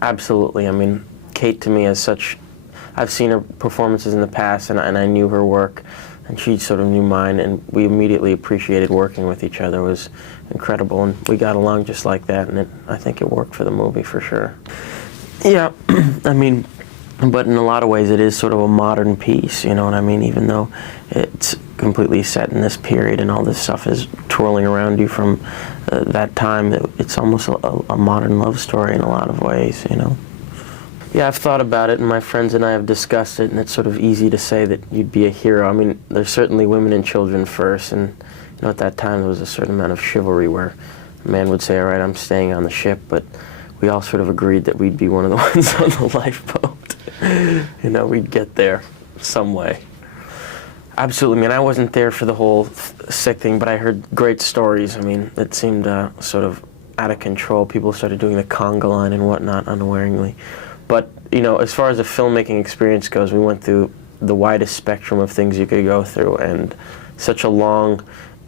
Absolutely. I mean, Kate to me is such. I've seen her performances in the past, and I knew her work, and she sort of knew mine, and we immediately appreciated working with each other. It was incredible, and we got along just like that, and I think it worked for the movie for sure. Yeah, I mean, but in a lot of ways it is sort of a modern piece, you know what I mean? Even though it's completely set in this period and all this stuff is twirling around you from that time, it's almost a modern love story in a lot of ways, you know? Yeah, I've thought about it, and my friends and I have discussed it, and it's sort of easy to say that you'd be a hero. I mean, there's certainly women and children first, and you know, at that time there was a certain amount of chivalry where a man would say, all right, I'm staying on the ship, but we all sort of agreed that we'd be one of the ones on the lifeboat. You know, we'd get there some way. Absolutely. I mean, I wasn't there for the whole sick thing, but I heard great stories. I mean, it seemed sort of out of control. People started doing the conga line and whatnot unawareingly. But, you know, as far as the filmmaking experience goes, we went through the widest spectrum of things you could go through, and such a long,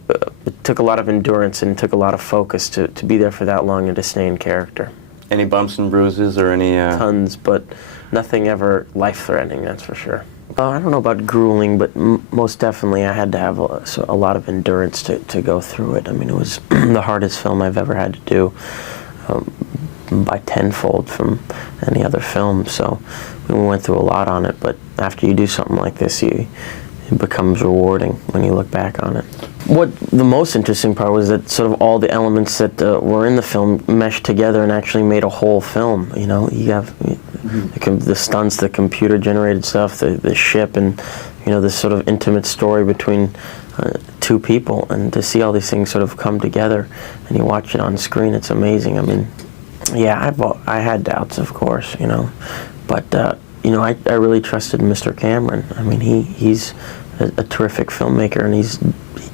it took a lot of endurance and took a lot of focus to be there for that long and to stay in character. Any bumps and bruises or any... Tons, but nothing ever life-threatening, that's for sure. I don't know about grueling, but most definitely I had to have a lot of endurance to go through it. I mean, it was the hardest film I've ever had to do, by tenfold from any other film, so we went through a lot on it, but after you do something like this, it becomes rewarding when you look back on it. What the most interesting part was that sort of all the elements that were in the film meshed together and actually made a whole film. You know, you have the stunts, the computer-generated stuff, the ship, and you know, this sort of intimate story between two people, and to see all these things sort of come together, and you watch it on screen, it's amazing. I mean, yeah, I had doubts, of course, you know, but you know, I really trusted Mr. Cameron. I mean, he's a terrific filmmaker, and he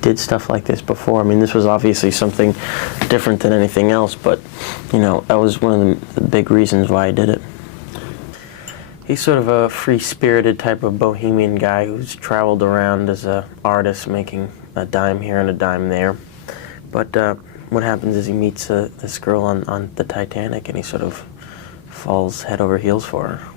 did stuff like this before. I mean, this was obviously something different than anything else, but, you know, that was one of the big reasons why I did it. He's sort of a free-spirited type of bohemian guy who's traveled around as an artist, making a dime here and a dime there. But what happens is he meets this girl on the Titanic, and he sort of falls head over heels for her.